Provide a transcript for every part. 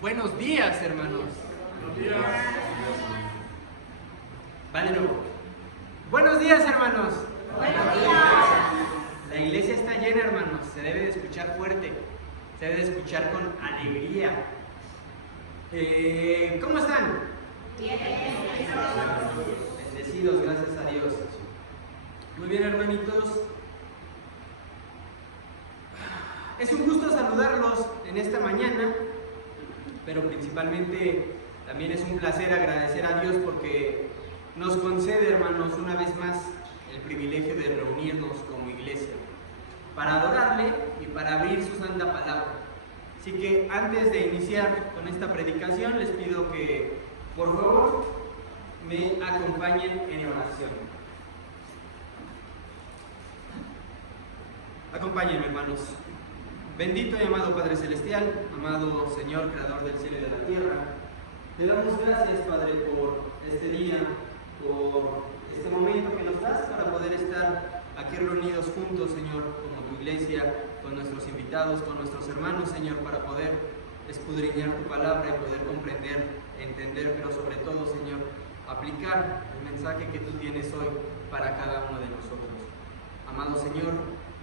Buenos días, hermanos. Buenos días. Va de nuevo. Buenos días, hermanos. Buenos días. La iglesia está llena, hermanos. Se debe de escuchar fuerte. Se debe de escuchar con alegría. ¿Cómo están? Bien. Bendecidos, gracias a Dios. Muy bien, hermanitos. Es un gusto saludarlos en esta mañana, pero principalmente también es un placer agradecer a Dios porque nos concede, hermanos, una vez más el privilegio de reunirnos como iglesia para adorarle y para abrir su santa palabra. Así que antes de iniciar con esta predicación, les pido que, por favor, me acompañen en oración. Acompáñenme, hermanos. Bendito y amado Padre Celestial, amado Señor, Creador del cielo y de la tierra, te damos gracias, Padre, por este día, por este momento que nos das para poder estar aquí reunidos juntos, Señor, como tu iglesia, con nuestros invitados, con nuestros hermanos, Señor, para poder escudriñar tu palabra y poder comprender, entender, pero sobre todo, Señor, aplicar el mensaje que tú tienes hoy para cada uno de nosotros. Amado Señor,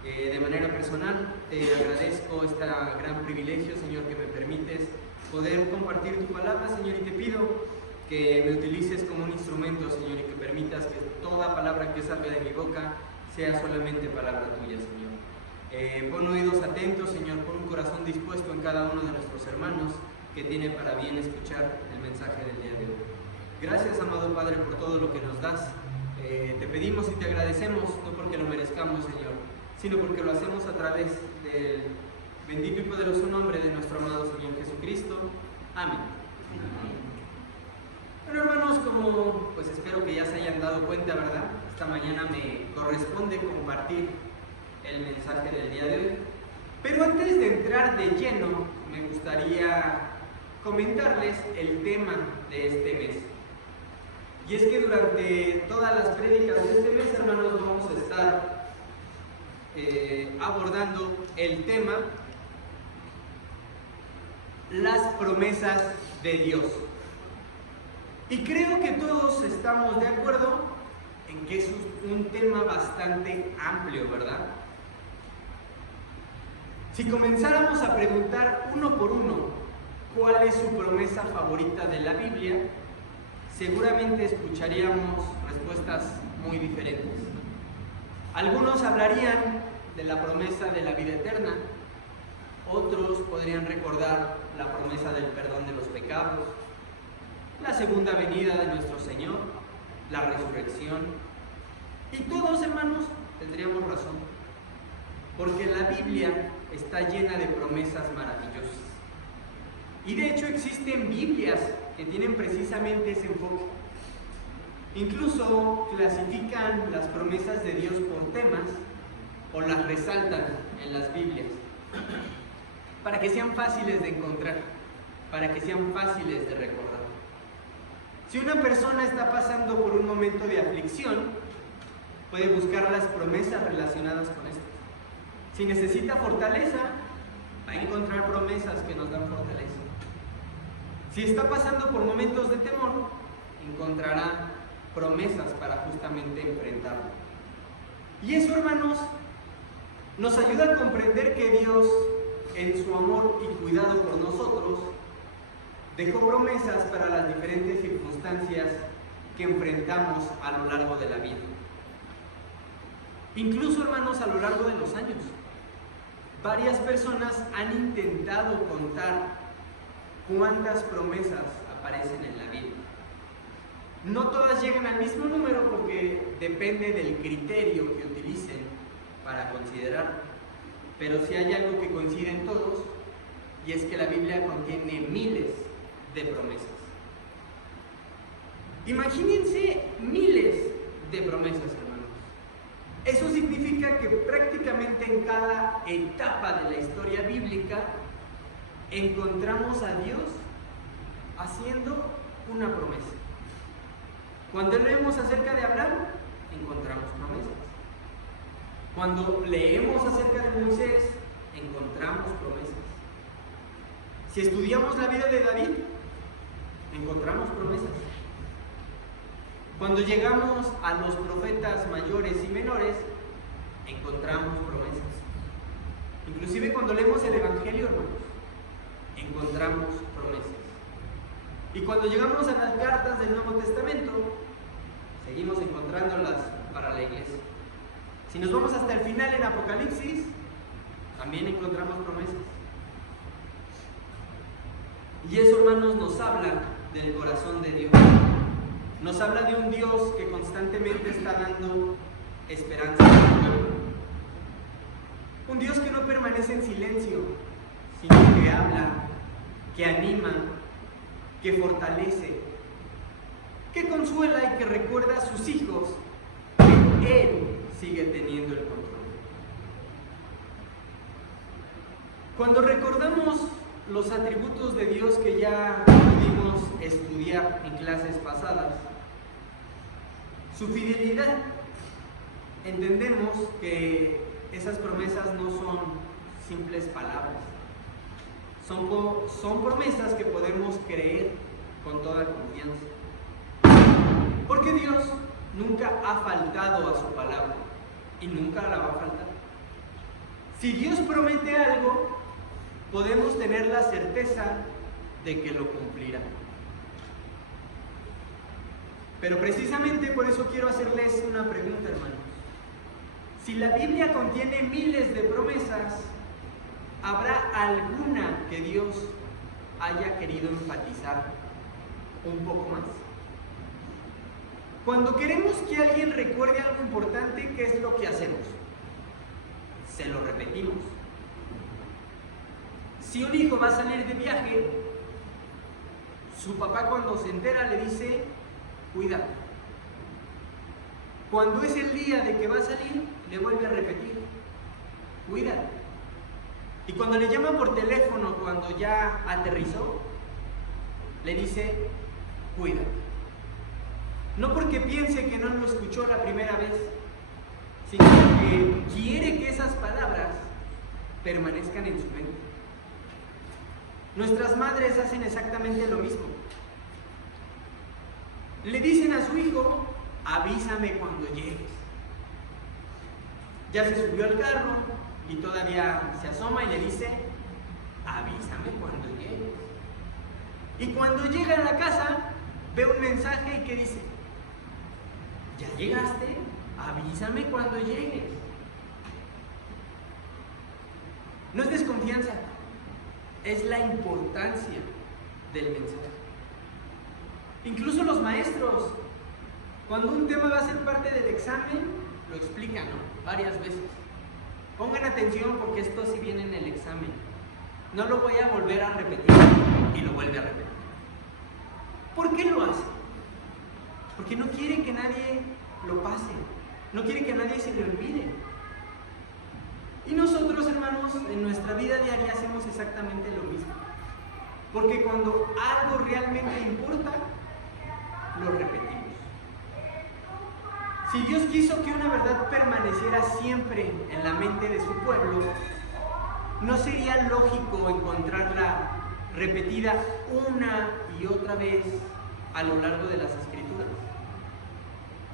de manera personal te agradezco este gran privilegio, Señor, que me permites poder compartir tu palabra, Señor, y te pido que me utilices como un instrumento, Señor, y que permitas que toda palabra que salga de mi boca sea solamente palabra tuya, Señor. Pon oídos atentos, Señor, pon un corazón dispuesto en cada uno de nuestros hermanos que tiene para bien escuchar el mensaje del día de hoy. Gracias, amado Padre, por todo lo que nos das. Te pedimos y te agradecemos, no porque lo merezcamos, Señor, sino porque lo hacemos a través del bendito y poderoso nombre de nuestro amado Señor Jesucristo. Amén. Bueno, hermanos, como pues espero que ya se hayan dado cuenta, ¿verdad? Esta mañana me corresponde compartir el mensaje del día de hoy. Pero antes de entrar de lleno, me gustaría comentarles el tema de este mes. Y es que durante todas las prédicas de este mes, hermanos, vamos a estar abordando el tema las promesas de Dios. Y creo que todos estamos de acuerdo en que es un tema bastante amplio, ¿verdad? Si comenzáramos a preguntar uno por uno cuál es su promesa favorita de la Biblia, seguramente escucharíamos respuestas muy diferentes. Algunos hablarían de la promesa de la vida eterna, otros podrían recordar la promesa del perdón de los pecados, la segunda venida de nuestro Señor, la resurrección. Y todos, hermanos, tendríamos razón, porque la Biblia está llena de promesas maravillosas. Y de hecho existen Biblias que tienen precisamente ese enfoque. Incluso clasifican las promesas de Dios por temas o las resaltan en las Biblias para que sean fáciles de encontrar, para que sean fáciles de recordar. Si una persona está pasando por un momento de aflicción, puede buscar las promesas relacionadas con esto. Si necesita fortaleza, va a encontrar promesas que nos dan fortaleza. Si está pasando por momentos de temor, encontrará promesas para justamente enfrentarlo. Y eso, hermanos, nos ayuda a comprender que Dios, en su amor y cuidado por nosotros, dejó promesas para las diferentes circunstancias que enfrentamos a lo largo de la vida. Incluso, hermanos, a lo largo de los años, varias personas han intentado contar cuántas promesas aparecen en la Biblia. No todas llegan al mismo número porque depende del criterio que utilicen para considerar. Pero sí hay algo que coincide en todos, y es que la Biblia contiene miles de promesas. Imagínense miles de promesas, hermanos. Eso significa que prácticamente en cada etapa de la historia bíblica encontramos a Dios haciendo una promesa. Cuando leemos acerca de Abraham, encontramos promesas. Cuando leemos acerca de Moisés, encontramos promesas. Si estudiamos la vida de David, encontramos promesas. Cuando llegamos a los profetas mayores y menores, encontramos promesas. Inclusive cuando leemos el Evangelio, hermanos, encontramos promesas. Y cuando llegamos a las cartas del Nuevo Testamento, seguimos encontrándolas para la iglesia. Si nos vamos hasta el final en Apocalipsis, también encontramos promesas. Y eso, hermanos, nos habla del corazón de Dios. Nos habla de un Dios que constantemente está dando esperanza a su pueblo. Un Dios que no permanece en silencio, sino que habla, que anima, que fortalece, que consuela y que recuerda a sus hijos que Él sigue teniendo el control. Cuando recordamos los atributos de Dios que ya pudimos estudiar en clases pasadas, su fidelidad, entendemos que esas promesas no son simples palabras, son promesas que podemos creer con toda confianza. Porque Dios nunca ha faltado a su palabra y nunca la va a faltar. Si Dios promete algo, podemos tener la certeza de que lo cumplirá. Pero precisamente por eso quiero hacerles una pregunta, hermanos. Si la Biblia contiene miles de promesas, ¿habrá alguna que Dios haya querido enfatizar un poco más? Cuando queremos que alguien recuerde algo importante, ¿qué es lo que hacemos? Se lo repetimos. Si un hijo va a salir de viaje, su papá cuando se entera le dice, cuídate. Cuando es el día de que va a salir, le vuelve a repetir, cuídate. Y cuando le llama por teléfono, cuando ya aterrizó, le dice, cuídate. No porque piense que no lo escuchó la primera vez, sino que quiere que esas palabras permanezcan en su mente. Nuestras madres hacen exactamente lo mismo. Le dicen a su hijo, avísame cuando llegues. Ya se subió al carro y todavía se asoma y le dice, avísame cuando llegues. Y cuando llega a la casa, ve un mensaje y que dice, ¿ya llegaste? Avísame cuando llegues. No es desconfianza, es la importancia del mensaje. Incluso los maestros, cuando un tema va a ser parte del examen, lo explican, ¿no? Varias veces. Pongan atención porque esto sí viene en el examen. No lo voy a volver a repetir. Y lo vuelve a repetir. ¿Por qué lo hace? Porque no quiere que nadie lo pase. No quiere que a nadie se le olvide. Y nosotros, hermanos, en nuestra vida diaria hacemos exactamente lo mismo. Porque cuando algo realmente importa, lo repetimos. Si Dios quiso que una verdad permaneciera siempre en la mente de su pueblo, ¿no sería lógico encontrarla repetida una y otra vez a lo largo de las Escrituras?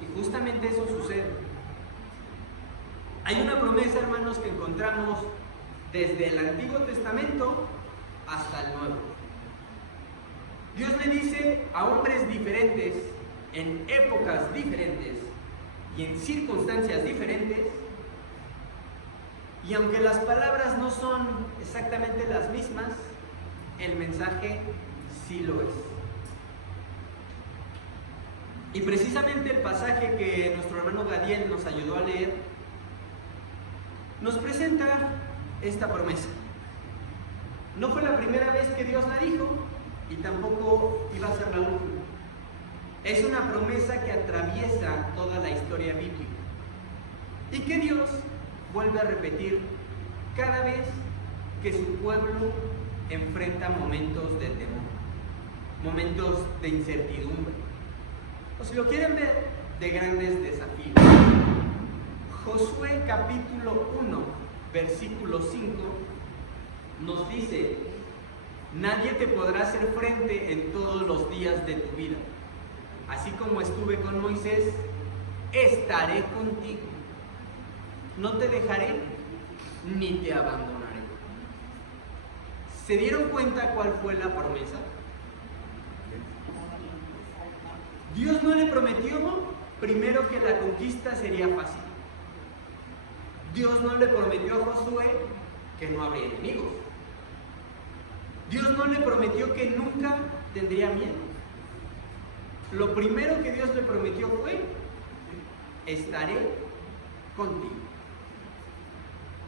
Y justamente eso sucede. Hay una promesa, hermanos, que encontramos desde el Antiguo Testamento hasta el Nuevo. Dios le dice a hombres diferentes, en épocas diferentes y en circunstancias diferentes, y aunque las palabras no son exactamente las mismas, el mensaje sí lo es. Y precisamente el pasaje que nuestro hermano Gadiel nos ayudó a leer nos presenta esta promesa. No fue la primera vez que Dios la dijo y tampoco iba a ser la última. Es una promesa que atraviesa toda la historia bíblica y que Dios vuelve a repetir cada vez que su pueblo enfrenta momentos de temor, momentos de incertidumbre, o si lo quieren ver, de grandes desafíos. Josué capítulo 1, versículo 5 nos dice, Nadie te podrá hacer frente en todos los días de tu vida. Así como estuve con Moisés, estaré contigo. No te dejaré ni te abandonaré. ¿Se dieron cuenta cuál fue la promesa? Dios no le prometió primero que la conquista sería fácil. Dios no le prometió a Josué que no habría enemigos. Dios no le prometió que nunca tendría miedo. Lo primero que Dios le prometió fue: estaré contigo.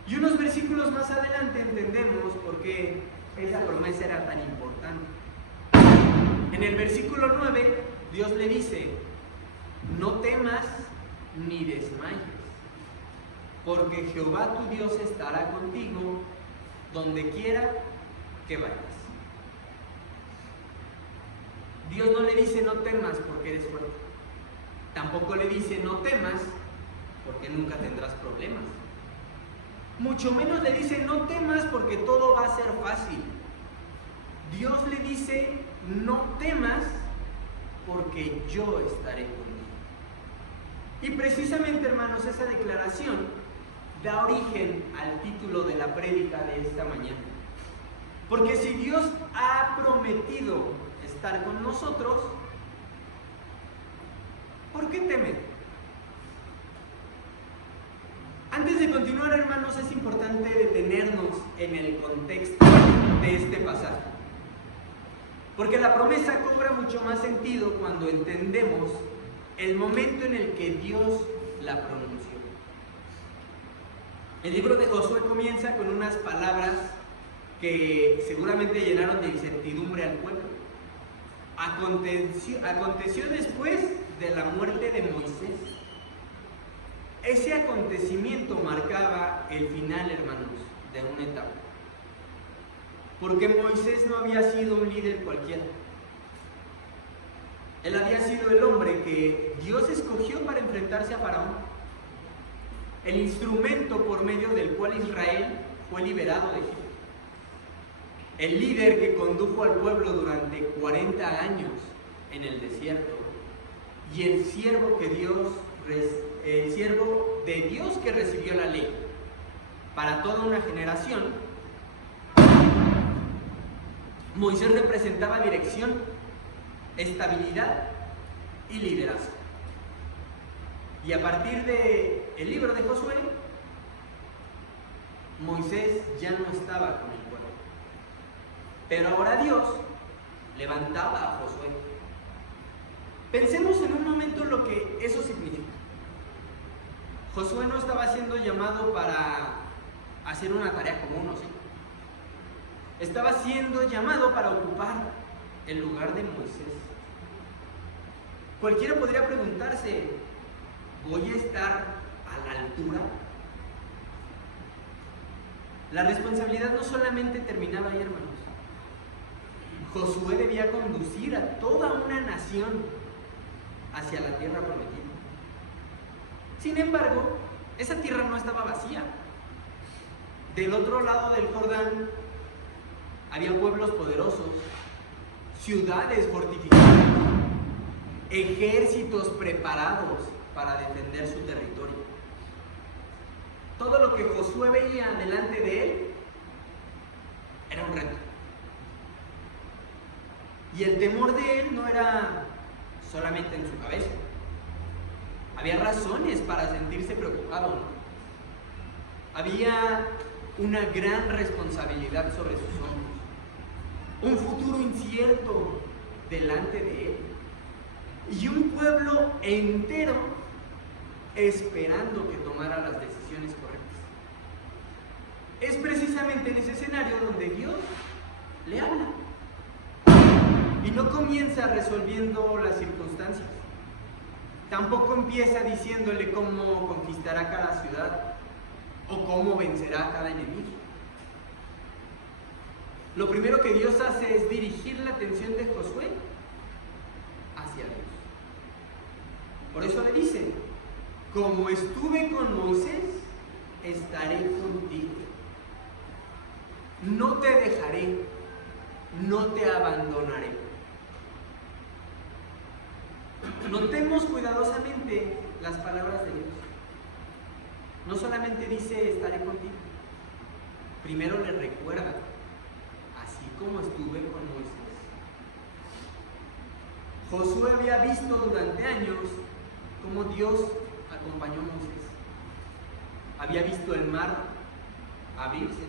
Y unos versículos más adelante entendemos por qué esa promesa era tan importante. En el versículo 9, Dios le dice: no temas ni desmayes, porque Jehová tu Dios estará contigo donde quiera que vayas. Dios no le dice no temas porque eres fuerte. Tampoco le dice no temas porque nunca tendrás problemas. Mucho menos le dice no temas porque todo va a ser fácil. Dios le dice no temas porque yo estaré contigo. Y precisamente, hermanos, esa declaración da origen al título de la prédica de esta mañana. Porque si Dios ha prometido estar con nosotros, ¿por qué temer? Antes de continuar, hermanos, es importante detenernos en el contexto de este pasaje. Porque la promesa cobra mucho más sentido cuando entendemos el momento en el que Dios la pronunció. El libro de Josué comienza con unas palabras que seguramente llenaron de incertidumbre al pueblo. Aconteció después de la muerte de Moisés. Ese acontecimiento marcaba el final, hermanos, de una etapa. Porque Moisés no había sido un líder cualquiera. Él había sido el hombre que Dios escogió para enfrentarse a Faraón. El instrumento por medio del cual Israel fue liberado de Egipto. El líder que condujo al pueblo durante 40 años en el desierto. Y el siervo de Dios que recibió la ley para toda una generación. Moisés representaba dirección, estabilidad y liderazgo. Y a partir del libro de Josué, Moisés ya no estaba con el pueblo. Pero ahora Dios levantaba a Josué. Pensemos en un momento lo que eso significa. Josué no estaba siendo llamado para hacer una tarea común, ¿o sí? Estaba siendo llamado para ocupar el lugar de Moisés. Cualquiera podría preguntarse: ¿voy a estar a la altura? La responsabilidad no solamente terminaba ahí, hermanos. Josué debía conducir a toda una nación hacia la tierra prometida. Sin embargo, esa tierra no estaba vacía. Del otro lado del Jordán había pueblos poderosos, ciudades fortificadas, ejércitos preparados para defender su territorio. Todo lo que Josué veía delante de él era un reto. Y el temor de él no era solamente en su cabeza. Había razones para sentirse preocupado, ¿no? Había una gran responsabilidad sobre sus hombros. Un futuro incierto delante de él. Y un pueblo entero esperando que tomara las decisiones correctas. Es precisamente en ese escenario donde Dios le habla. Y no comienza resolviendo las circunstancias. Tampoco empieza diciéndole cómo conquistará cada ciudad o cómo vencerá a cada enemigo. Lo primero que Dios hace es dirigir la atención de Josué hacia Dios. Por eso le dice: como estuve con Moisés, estaré contigo. No te dejaré no te abandonaré. Notemos cuidadosamente las palabras de Dios. No solamente dice estaré contigo, primero le recuerda, así como estuve con Moisés. Josué había visto durante años cómo Dios acompañó a Moisés. Había visto el mar abrirse,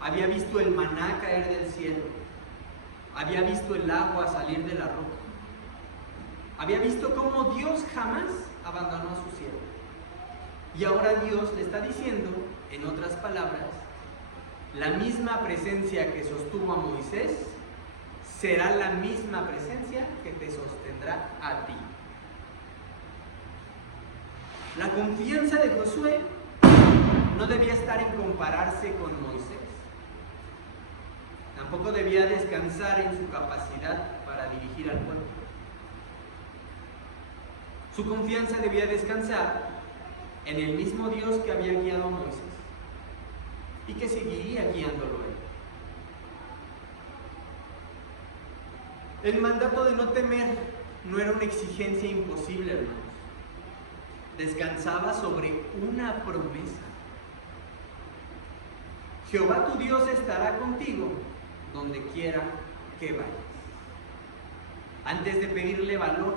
había visto el maná caer del cielo, había visto el agua salir de la roca, había visto cómo Dios jamás abandonó a su siervo. Y ahora Dios le está diciendo, en otras palabras, la misma presencia que sostuvo a Moisés será la misma presencia que te sostendrá a ti. La confianza de Josué no debía estar en compararse con Moisés. Tampoco debía descansar en su capacidad para dirigir al pueblo. Su confianza debía descansar en el mismo Dios que había guiado a Moisés y que seguiría guiándolo a él. El mandato de no temer no era una exigencia imposible, hermanos. Descansaba sobre una promesa. Jehová tu Dios estará contigo donde quiera que vayas. Antes de pedirle valor,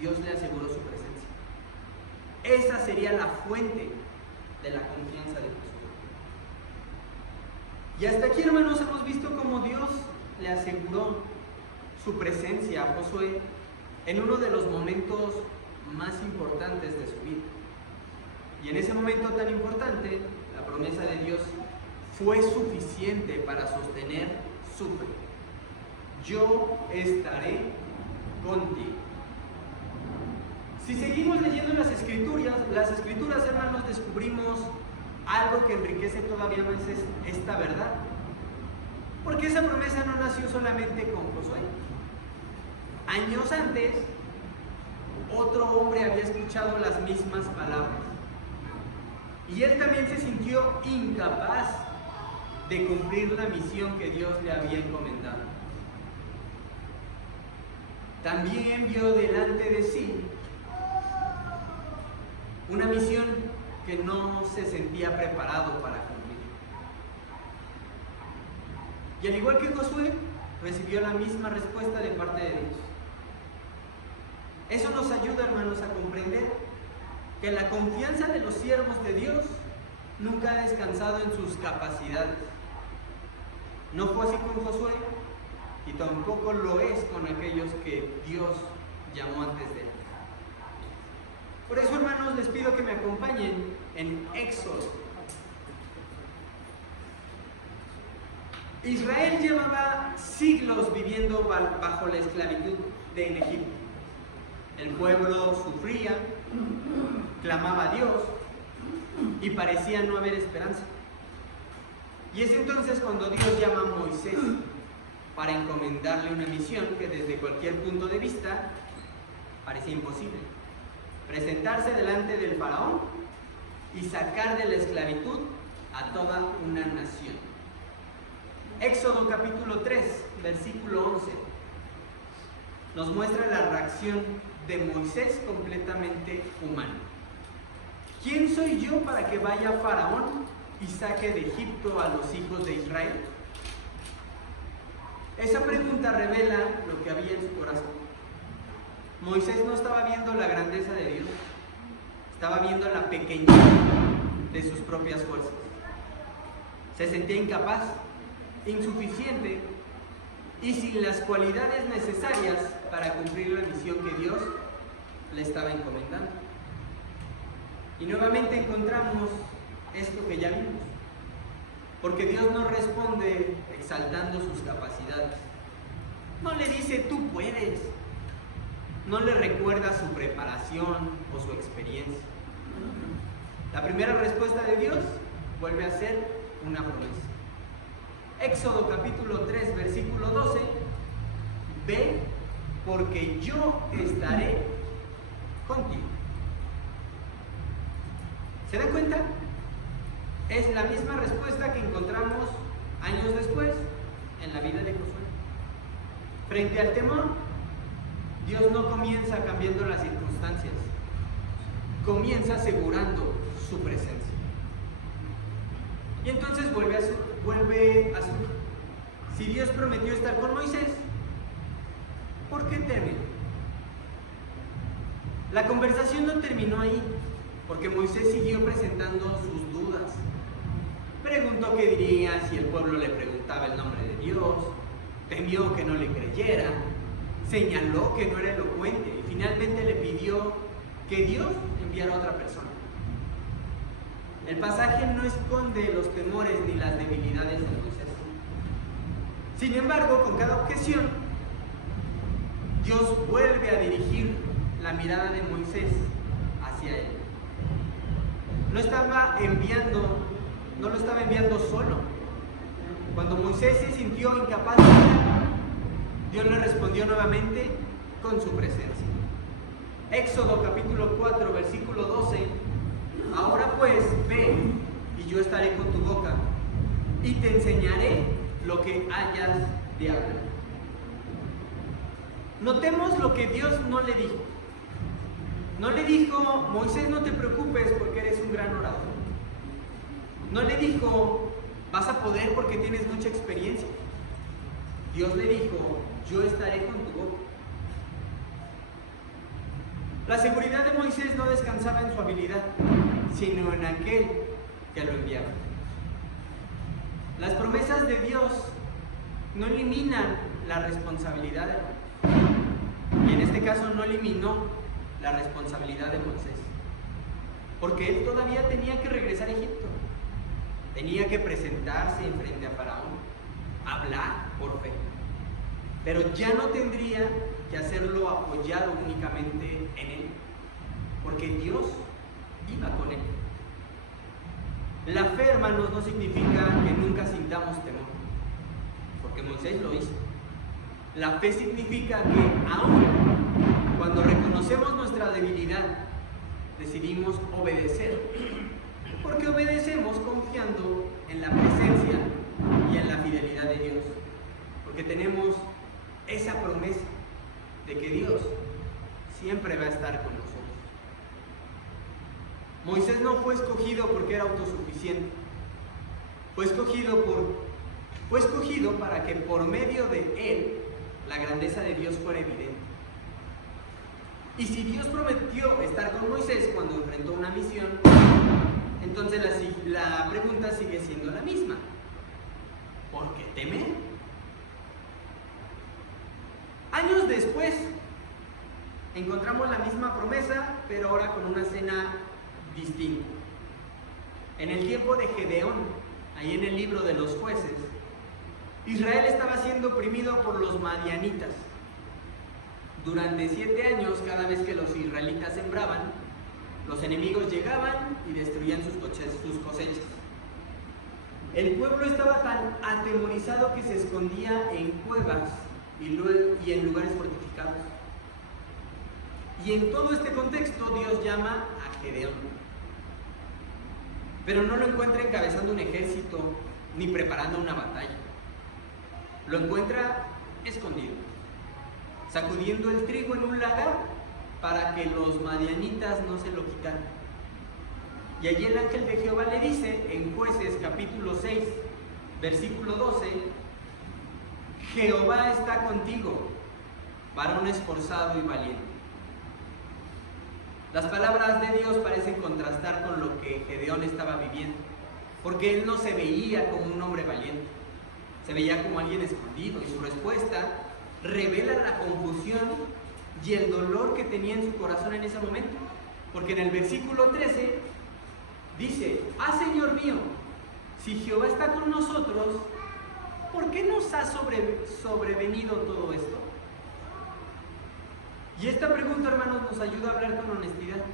Dios le aseguró su presencia. Esa sería la fuente de la confianza de Josué. Y hasta aquí, hermanos, hemos visto cómo Dios le aseguró su presencia a Josué en uno de los momentos más importantes de su vida. Y en ese momento tan importante, la promesa de Dios fue suficiente para sostener su fe. Yo estaré contigo. Si seguimos leyendo las escrituras, hermanos, descubrimos algo que enriquece todavía más esta verdad. Porque esa promesa no nació solamente con Josué. Años antes, otro hombre había escuchado las mismas palabras. Y él también se sintió incapaz de cumplir la misión que Dios le había encomendado. También vio delante de sí una misión que no se sentía preparado para cumplir. Y al igual que Josué, recibió la misma respuesta de parte de Dios. Eso nos ayuda, hermanos, a comprender que la confianza de los siervos de Dios nunca ha descansado en sus capacidades. No fue así con Josué y tampoco lo es con aquellos que Dios llamó antes de él. Por eso, hermanos, les pido que me acompañen en Éxodo. Israel llevaba siglos viviendo bajo la esclavitud en Egipto. El pueblo sufría, clamaba a Dios y parecía no haber esperanza. Y es entonces cuando Dios llama a Moisés para encomendarle una misión que desde cualquier punto de vista parecía imposible. Presentarse delante del faraón y sacar de la esclavitud a toda una nación. Éxodo capítulo 3, versículo 11, nos muestra la reacción de Moisés completamente humana. ¿Quién soy yo para que vaya a Faraón y saque de Egipto a los hijos de Israel? Esa pregunta revela lo que había en su corazón. Moisés no estaba viendo la grandeza de Dios, estaba viendo la pequeñez de sus propias fuerzas. Se sentía incapaz, insuficiente y sin las cualidades necesarias para cumplir la misión que Dios le estaba encomendando. Y nuevamente encontramos esto que ya vimos, porque Dios no responde exaltando sus capacidades. No le dice tú puedes, no le recuerda su preparación o su experiencia. La primera respuesta de Dios vuelve a ser una promesa. Éxodo capítulo 3, versículo 12, ve porque yo estaré contigo. ¿Se dan cuenta? Es la misma respuesta que encontramos años después en la vida de Josué. Frente al temor, Dios no comienza cambiando las circunstancias, comienza asegurando su presencia. Y entonces vuelve a su. Si Dios prometió estar con Moisés, ¿por qué teme? La conversación no terminó ahí, porque Moisés siguió presentando sus dudas. Preguntó qué diría si el pueblo le preguntaba el nombre de Dios, temió que no le creyera, señaló que no era elocuente y finalmente le pidió que Dios enviara a otra persona. El pasaje no esconde los temores ni las debilidades de Moisés. Sin embargo, con cada objeción, Dios vuelve a dirigir la mirada de Moisés hacia él. No lo estaba enviando solo. Cuando Moisés se sintió incapaz de hablar, Dios le respondió nuevamente con su presencia. Éxodo capítulo 4, versículo 12. Ahora pues, ve, y yo estaré con tu boca, y te enseñaré lo que hayas de hablar. Notemos lo que Dios no le dijo. No le dijo, Moisés, no te preocupes porque eres un gran orador. No le dijo, vas a poder porque tienes mucha experiencia. Dios le dijo, yo estaré con tu boca. La seguridad de Moisés no descansaba en su habilidad, sino en aquel que lo enviaba. Las promesas de Dios no eliminan la responsabilidad de Moisés. Y en este caso no eliminó la responsabilidad de Moisés, porque él todavía tenía que regresar a Egipto, tenía que presentarse en frente a Faraón, hablar por fe, pero ya no tendría que hacerlo apoyado únicamente en él, porque Dios iba con él. La fe, hermanos, no significa que nunca sintamos temor, porque Moisés lo hizo. La fe significa que aún cuando reconocemos nuestra debilidad, decidimos obedecer, porque obedecemos confiando en la presencia y en la fidelidad de Dios, porque tenemos esa promesa de que Dios siempre va a estar con nosotros. Moisés no fue escogido porque era autosuficiente, fue escogido para que por medio de él la grandeza de Dios fuera evidente. Y si Dios prometió estar con Moisés cuando enfrentó una misión, entonces la pregunta sigue siendo la misma. ¿Por qué temer? Años después, encontramos la misma promesa, pero ahora con una escena distinta. En el tiempo de Gedeón, ahí en el libro de los jueces, Israel estaba siendo oprimido por los madianitas. Durante 7 años, cada vez que los israelitas sembraban, los enemigos llegaban y destruían sus cosechas. El pueblo estaba tan atemorizado que se escondía en cuevas y en lugares fortificados. Y en todo este contexto, Dios llama a Gedeón. Pero no lo encuentra encabezando un ejército ni preparando una batalla. Lo encuentra escondido, sacudiendo el trigo en un lagar para que los madianitas no se lo quitaran. Y allí el ángel de Jehová le dice, en Jueces capítulo 6, versículo 12, Jehová está contigo, varón esforzado y valiente. Las palabras de Dios parecen contrastar con lo que Gedeón estaba viviendo, porque él no se veía como un hombre valiente, se veía como alguien escondido, y su respuesta revela la confusión y el dolor que tenía en su corazón en ese momento, porque en el versículo 13 dice, Señor mío, si Jehová está con nosotros, ¿por qué nos ha sobrevenido todo esto? Y esta pregunta, hermanos, nos ayuda a hablar con honestidad,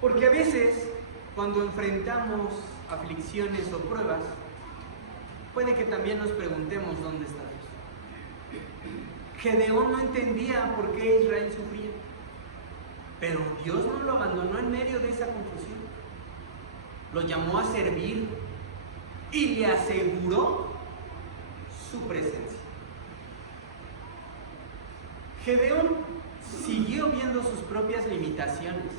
porque a veces, cuando enfrentamos aflicciones o pruebas, puede que también nos preguntemos dónde está Dios. Gedeón no entendía por qué Israel sufría, pero Dios no lo abandonó en medio de esa confusión. Lo llamó a servir y le aseguró su presencia. Gedeón siguió viendo sus propias limitaciones.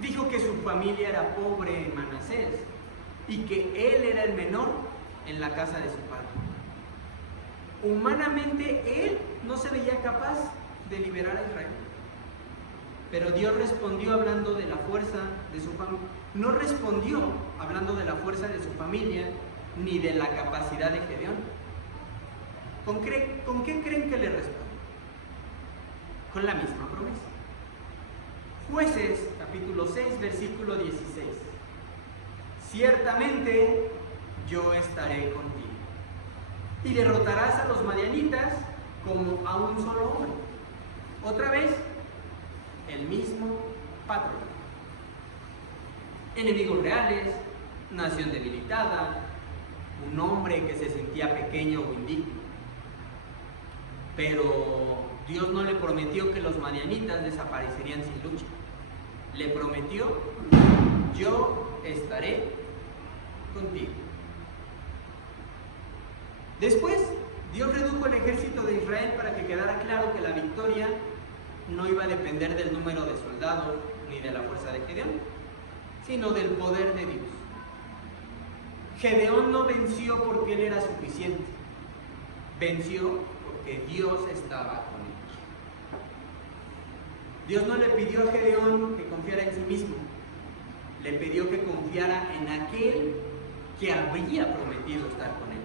Dijo que su familia era pobre en Manasés y que él era el menor en la casa de su padre. Humanamente él no se veía capaz de liberar a Israel. Pero Dios respondió hablando de la fuerza de su familia. No respondió hablando de la fuerza de su familia ni de la capacidad de Gedeón. ¿Con qué creen que le respondió? Con la misma promesa. Jueces, capítulo 6, versículo 16. Ciertamente yo estaré contigo y derrotarás a los madianitas como a un solo hombre. Otra vez, el mismo patrón. Enemigos reales, nación debilitada, un hombre que se sentía pequeño o indigno. Pero Dios no le prometió que los madianitas desaparecerían sin lucha. Le prometió: yo estaré contigo. Después, Dios redujo el ejército de Israel para que quedara claro que la victoria no iba a depender del número de soldados ni de la fuerza de Gedeón, sino del poder de Dios. Gedeón no venció porque él era suficiente, venció porque Dios estaba con él. Dios no le pidió a Gedeón que confiara en sí mismo, le pidió que confiara en aquel que habría prometido estar con él.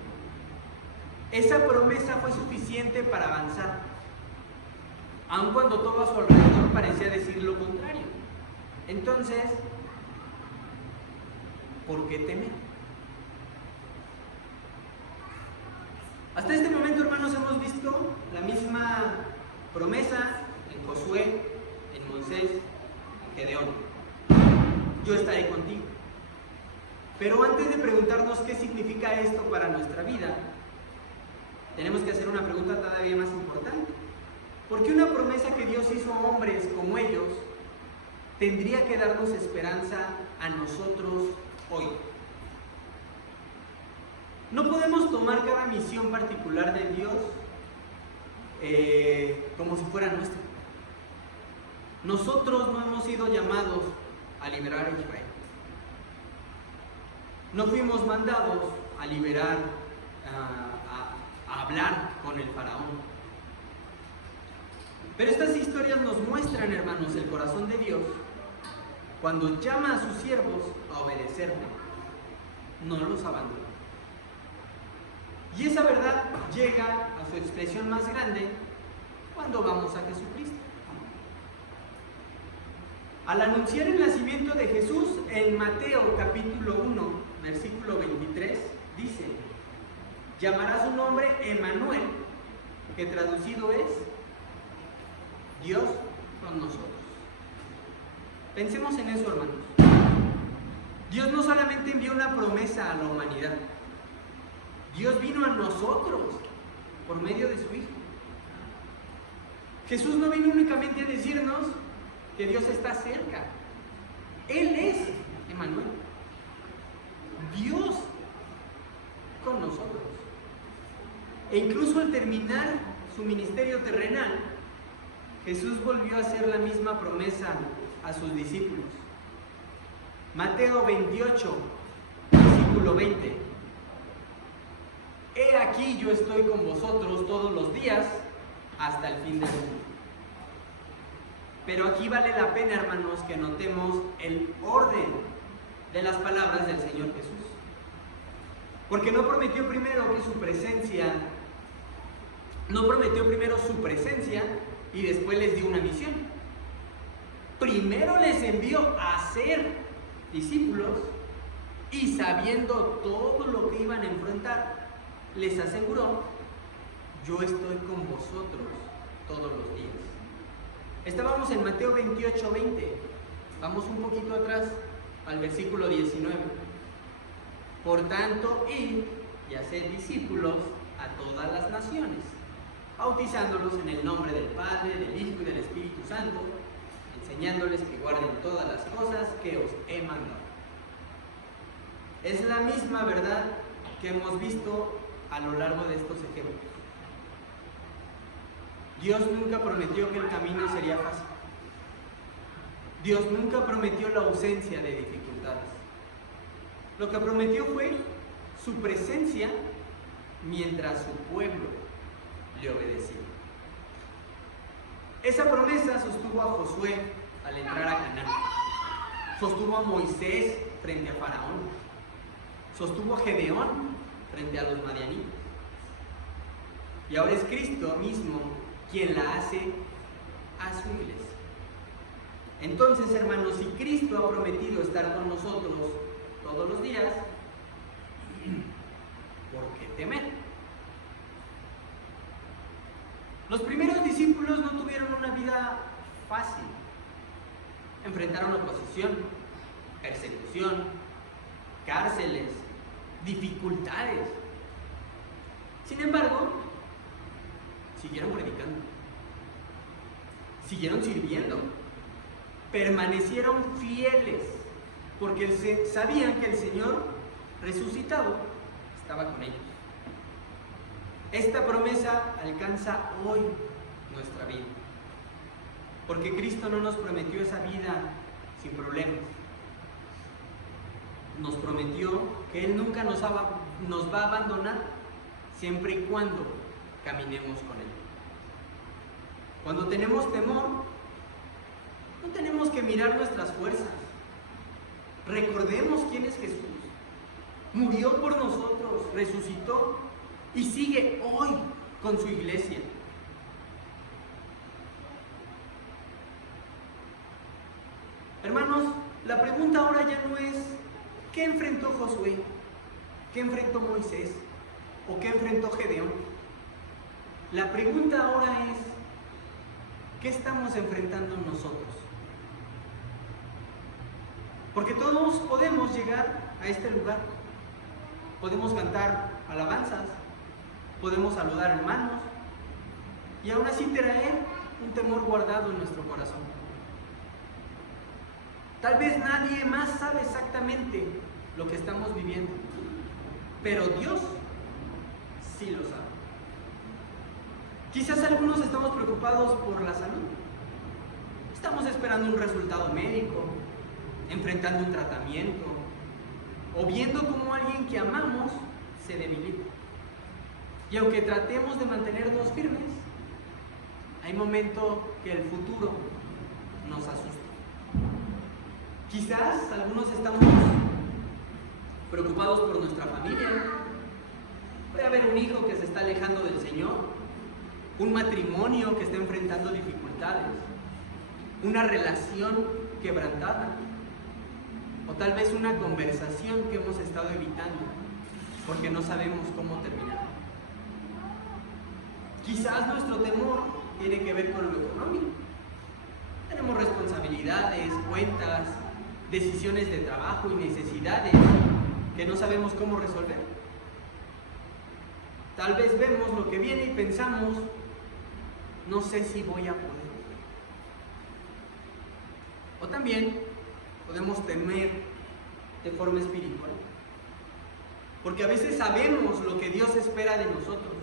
Esa promesa fue suficiente para avanzar, aun cuando todo a su alrededor parecía decir lo contrario. Entonces, ¿por qué temer? Hasta este momento, hermanos, hemos visto la misma promesa en Josué, en Moisés, en Gedeón. Yo estaré contigo. Pero antes de preguntarnos qué significa esto para nuestra vida, tenemos que hacer una pregunta todavía más importante. ¿Por qué una promesa que Dios hizo a hombres como ellos tendría que darnos esperanza a nosotros hoy? No podemos tomar cada misión particular de Dios como si fuera nuestra. Nosotros no hemos sido llamados a liberar a Israel. No fuimos mandados a liberar, a hablar con el faraón. Pero estas historias nos muestran, hermanos, el corazón de Dios cuando llama a sus siervos a obedecerle. No los abandona. Y esa verdad llega a su expresión más grande cuando vamos a Jesucristo. Al anunciar el nacimiento de Jesús, en Mateo capítulo 1, versículo 23, dice: llamará su nombre Emmanuel, que traducido es Dios con nosotros. Pensemos en eso, hermanos. Dios no solamente envió una promesa a la humanidad, Dios vino a nosotros por medio de su Hijo. Jesús no vino únicamente a decirnos que Dios está cerca. Él es Emmanuel, Dios con nosotros. E incluso al terminar su ministerio terrenal, Jesús volvió a hacer la misma promesa a sus discípulos. Mateo 28, versículo 20. He aquí yo estoy con vosotros todos los días hasta el fin del mundo. Pero aquí vale la pena, hermanos, que notemos el orden de las palabras del Señor Jesús. Porque no prometió primero su presencia y después les dio una misión. Primero les envió a ser discípulos y sabiendo todo lo que iban a enfrentar, les aseguró: yo estoy con vosotros todos los días. Estábamos en Mateo 28, 20. Vamos un poquito atrás al versículo 19. Por tanto, id y haced discípulos a todas las naciones, bautizándolos en el nombre del Padre, del Hijo y del Espíritu Santo, enseñándoles que guarden todas las cosas que os he mandado. Es la misma verdad que hemos visto a lo largo de estos ejemplos. Dios nunca prometió que el camino sería fácil. Dios nunca prometió la ausencia de dificultades. Lo que prometió fue su presencia mientras su pueblo le obedecía. Esa promesa sostuvo a Josué al entrar a Canaán. Sostuvo a Moisés frente a Faraón. Sostuvo a Gedeón frente a los madianitas. Y ahora es Cristo mismo quien la hace a su iglesia. Entonces, hermanos, si Cristo ha prometido estar con nosotros todos los días, ¿por qué temer? Los primeros discípulos no tuvieron una vida fácil. Enfrentaron oposición, persecución, cárceles, dificultades. Sin embargo, siguieron predicando, siguieron sirviendo, permanecieron fieles, porque sabían que el Señor resucitado estaba con ellos. Esta promesa alcanza hoy nuestra vida, porque Cristo no nos prometió esa vida sin problemas. Nos prometió que Él nunca nos va a abandonar siempre y cuando caminemos con Él. Cuando tenemos temor, no tenemos que mirar nuestras fuerzas. Recordemos quién es Jesús. Murió por nosotros, resucitó y sigue hoy con su iglesia. Hermanos, la pregunta ahora ya no es ¿qué enfrentó Josué? ¿Qué enfrentó Moisés? ¿O qué enfrentó Gedeón? La pregunta ahora es ¿qué estamos enfrentando nosotros? Porque todos podemos llegar a este lugar. Podemos cantar alabanzas, podemos saludar hermanos y aún así traer un temor guardado en nuestro corazón. Tal vez nadie más sabe exactamente lo que estamos viviendo, pero Dios sí lo sabe. Quizás algunos estamos preocupados por la salud. Estamos esperando un resultado médico, enfrentando un tratamiento, o viendo cómo alguien que amamos se debilita. Y aunque tratemos de mantenernos firmes, hay momentos que el futuro nos asusta. Quizás algunos estamos preocupados por nuestra familia. Puede haber un hijo que se está alejando del Señor, un matrimonio que está enfrentando dificultades, una relación quebrantada, o tal vez una conversación que hemos estado evitando porque no sabemos cómo terminar. Quizás nuestro temor tiene que ver con lo económico. Tenemos responsabilidades, cuentas, decisiones de trabajo y necesidades que no sabemos cómo resolver. Tal vez vemos lo que viene y pensamos, no sé si voy a poder. O también podemos temer de forma espiritual, porque a veces sabemos lo que Dios espera de nosotros,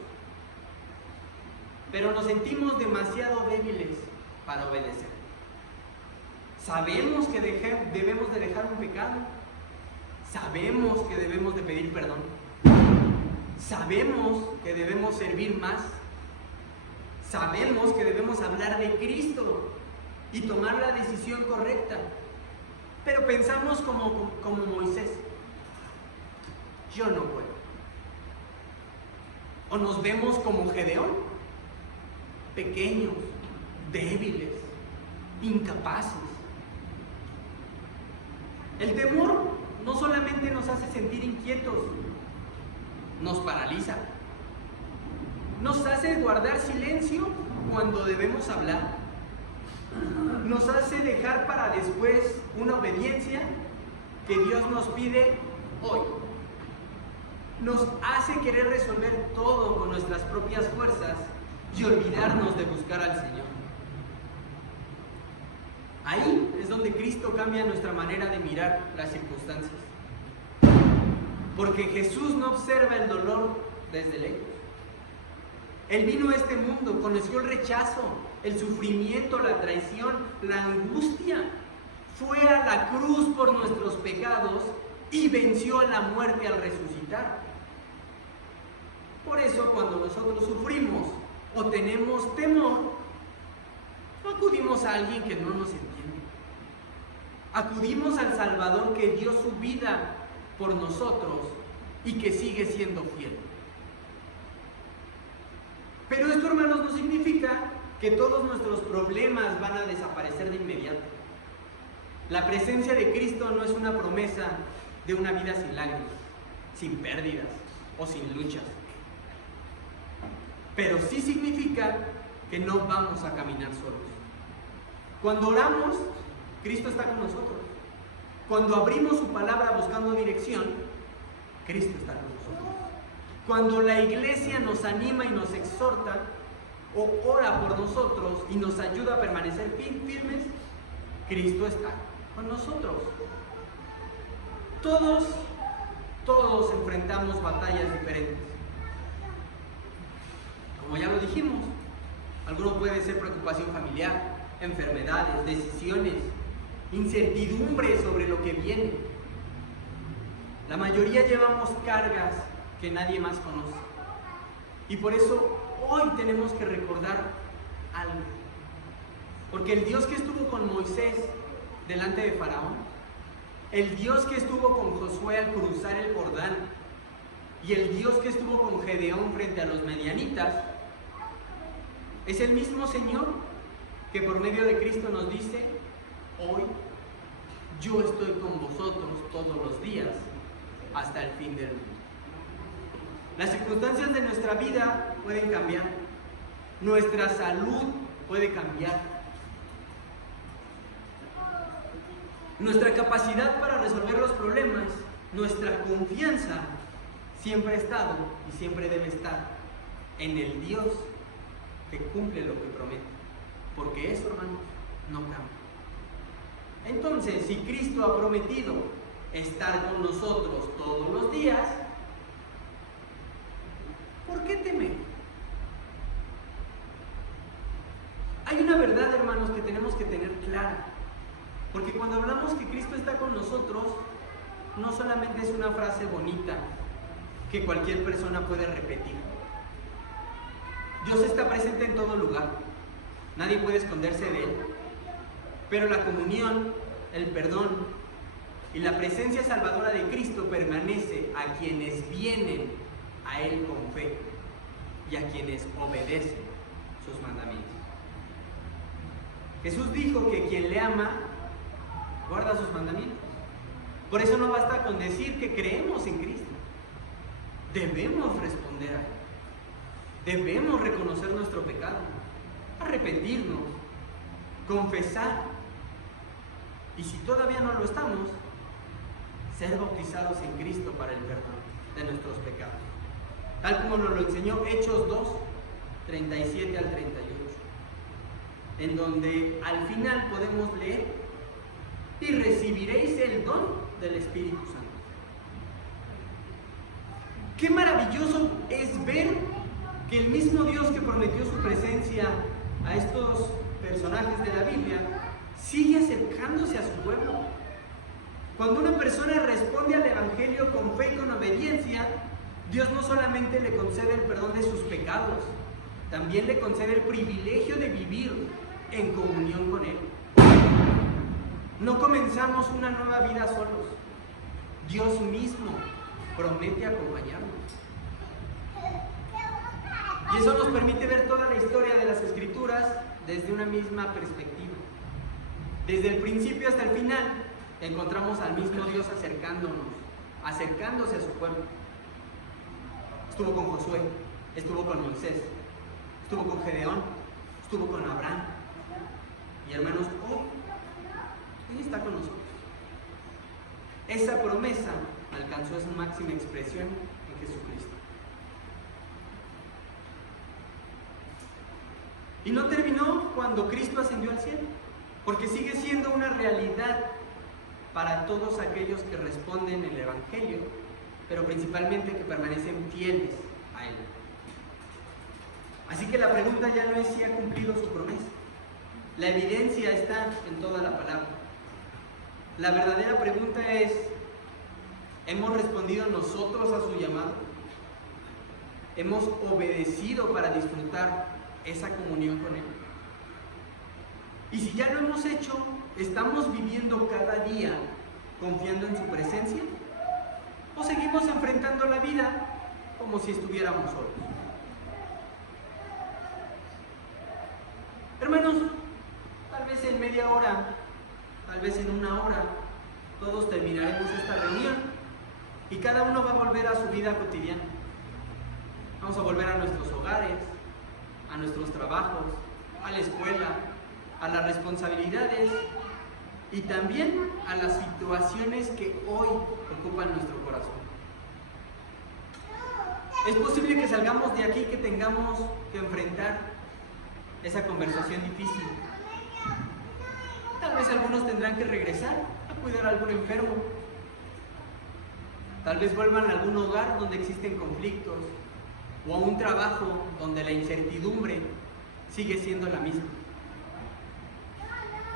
pero nos sentimos demasiado débiles para obedecer. Sabemos que debemos de dejar un pecado, sabemos que debemos de pedir perdón, sabemos que debemos servir más, sabemos que debemos hablar de Cristo y tomar la decisión correcta, pero pensamos como Moisés, yo no puedo. O nos vemos como Gedeón, pequeños, débiles, incapaces. El temor no solamente nos hace sentir inquietos, nos paraliza, nos hace guardar silencio cuando debemos hablar, nos hace dejar para después una obediencia que Dios nos pide hoy, nos hace querer resolver todo con nuestras propias fuerzas y olvidarnos de buscar al Señor. Ahí es donde Cristo cambia nuestra manera de mirar las circunstancias. Porque Jesús no observa el dolor desde lejos. Él vino a este mundo, conoció el rechazo, el sufrimiento, la traición, la angustia. Fue a la cruz por nuestros pecados y venció a la muerte al resucitar. Por eso cuando nosotros sufrimos o tenemos temor, no acudimos a alguien que no nos entiende. Acudimos al Salvador que dio su vida por nosotros y que sigue siendo fiel. Pero esto, hermanos, no significa que todos nuestros problemas van a desaparecer de inmediato. La presencia de Cristo no es una promesa de una vida sin lágrimas, sin pérdidas o sin luchas. Pero sí significa que no vamos a caminar solos. Cuando oramos, Cristo está con nosotros. Cuando abrimos su palabra buscando dirección, Cristo está con nosotros. Cuando la iglesia nos anima y nos exhorta, o ora por nosotros y nos ayuda a permanecer firmes, Cristo está con nosotros. Todos enfrentamos batallas diferentes. Como ya lo dijimos, alguno puede ser preocupación familiar, enfermedades, decisiones, incertidumbre sobre lo que viene. La mayoría llevamos cargas que nadie más conoce. Y por eso hoy tenemos que recordar algo. Porque el Dios que estuvo con Moisés delante de Faraón, el Dios que estuvo con Josué al cruzar el Jordán, y el Dios que estuvo con Gedeón frente a los medianitas, es el mismo Señor que por medio de Cristo nos dice: hoy yo estoy con vosotros todos los días hasta el fin del mundo. Las circunstancias de nuestra vida pueden cambiar, nuestra salud puede cambiar, nuestra capacidad para resolver los problemas, nuestra confianza siempre ha estado y siempre debe estar en el Dios que cumple lo que promete, porque eso, hermanos, no cambia. Entonces, si Cristo ha prometido estar con nosotros todos los días, ¿por qué temer? Hay una verdad, hermanos, que tenemos que tener clara, porque cuando hablamos que Cristo está con nosotros, no solamente es una frase bonita que cualquier persona puede repetir. Dios está presente en todo lugar, nadie puede esconderse de Él, pero la comunión, el perdón y la presencia salvadora de Cristo permanece a quienes vienen a Él con fe y a quienes obedecen sus mandamientos. Jesús dijo que quien le ama guarda sus mandamientos. Por eso no basta con decir que creemos en Cristo. Debemos responder a Él. Debemos reconocer nuestro pecado, arrepentirnos, confesar, y si todavía no lo estamos, ser bautizados en Cristo para el perdón de nuestros pecados, tal como nos lo enseñó Hechos 2, 37 al 38, en donde al final podemos leer: y recibiréis el don del Espíritu Santo. Qué maravilloso es ver que el mismo Dios que prometió su presencia a estos personajes de la Biblia sigue acercándose a su pueblo. Cuando una persona responde al Evangelio con fe y con obediencia, Dios no solamente le concede el perdón de sus pecados, también le concede el privilegio de vivir en comunión con Él. No comenzamos una nueva vida solos. Dios mismo promete acompañarnos. Y eso nos permite ver toda la historia de las Escrituras desde una misma perspectiva. Desde el principio hasta el final encontramos al mismo Dios acercándose a su pueblo. Estuvo con Josué, estuvo con Moisés, estuvo con Gedeón, estuvo con Abraham. Y hermanos, hoy está con nosotros. Esa promesa alcanzó su máxima expresión en Jesucristo. Y no terminó cuando Cristo ascendió al cielo, porque sigue siendo una realidad para todos aquellos que responden el Evangelio, pero principalmente que permanecen fieles a Él. Así que la pregunta ya no es si ha cumplido su promesa. La evidencia está en toda la palabra. La verdadera pregunta es, ¿hemos respondido nosotros a su llamado? ¿Hemos obedecido para disfrutar esa comunión con Él? Y si ya lo hemos hecho, ¿estamos viviendo cada día confiando en su presencia? ¿O seguimos enfrentando la vida como si estuviéramos solos? Hermanos, tal vez en media hora, tal vez en una hora, todos terminaremos esta reunión y cada uno va a volver a su vida cotidiana. Vamos a volver a nuestros hogares, a nuestros trabajos, a la escuela, a las responsabilidades y también a las situaciones que hoy ocupan nuestro corazón. Es posible que salgamos de aquí, que tengamos que enfrentar esa conversación difícil. Tal vez algunos tendrán que regresar a cuidar a algún enfermo. Tal vez vuelvan a algún hogar donde existen conflictos o a un trabajo donde la incertidumbre sigue siendo la misma.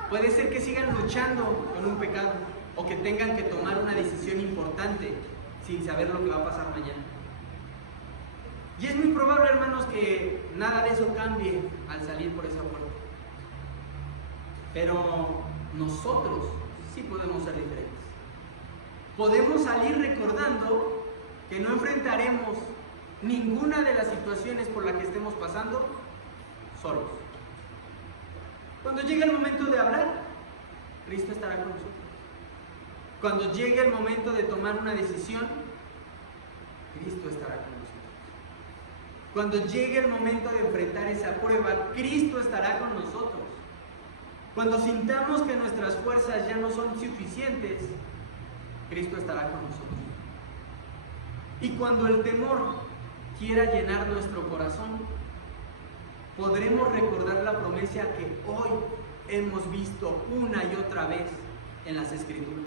Puede ser que sigan luchando con un pecado o que tengan que tomar una decisión importante sin saber lo que va a pasar mañana. Y es muy probable, hermanos, que nada de eso cambie al salir por esa puerta. Pero nosotros sí podemos ser diferentes. Podemos salir recordando que no enfrentaremos ninguna de las situaciones por las que estemos pasando solos. Cuando llegue el momento de hablar, Cristo estará con nosotros. Cuando llegue el momento de tomar una decisión, Cristo estará con nosotros. Cuando llegue el momento de enfrentar esa prueba, Cristo estará con nosotros. Cuando sintamos que nuestras fuerzas ya no son suficientes, Cristo estará con nosotros. Y cuando el temor quiera llenar nuestro corazón, podremos recordar la promesa que hoy hemos visto una y otra vez en las Escrituras.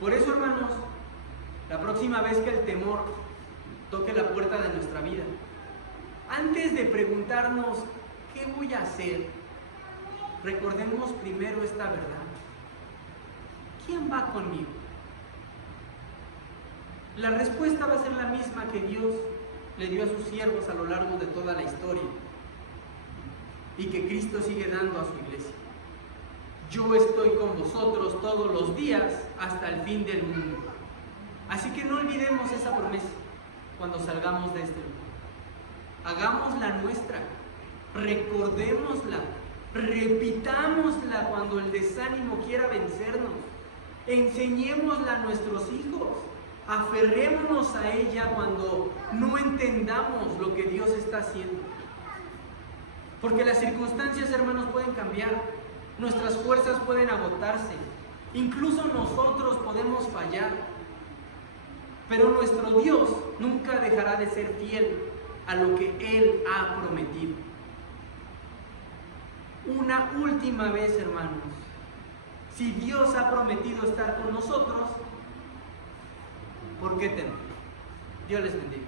Por eso, hermanos, la próxima vez que el temor toque la puerta de nuestra vida, antes de preguntarnos ¿qué voy a hacer?, recordemos primero esta verdad: ¿quién va conmigo? La respuesta va a ser la misma que Dios le dio a sus siervos a lo largo de toda la historia y que Cristo sigue dando a su iglesia. Yo estoy con vosotros todos los días hasta el fin del mundo. Así que no olvidemos esa promesa cuando salgamos de este lugar. Hagámosla nuestra, recordémosla, repitámosla cuando el desánimo quiera vencernos, enseñémosla a nuestros hijos, aferrémonos a ella cuando no entendamos lo que Dios está haciendo. Porque las circunstancias, hermanos, pueden cambiar, nuestras fuerzas pueden agotarse, incluso nosotros podemos fallar, pero nuestro Dios nunca dejará de ser fiel a lo que Él ha prometido. Una última vez, hermanos, si Dios ha prometido estar con nosotros, ¿por qué temer? Dios les bendiga.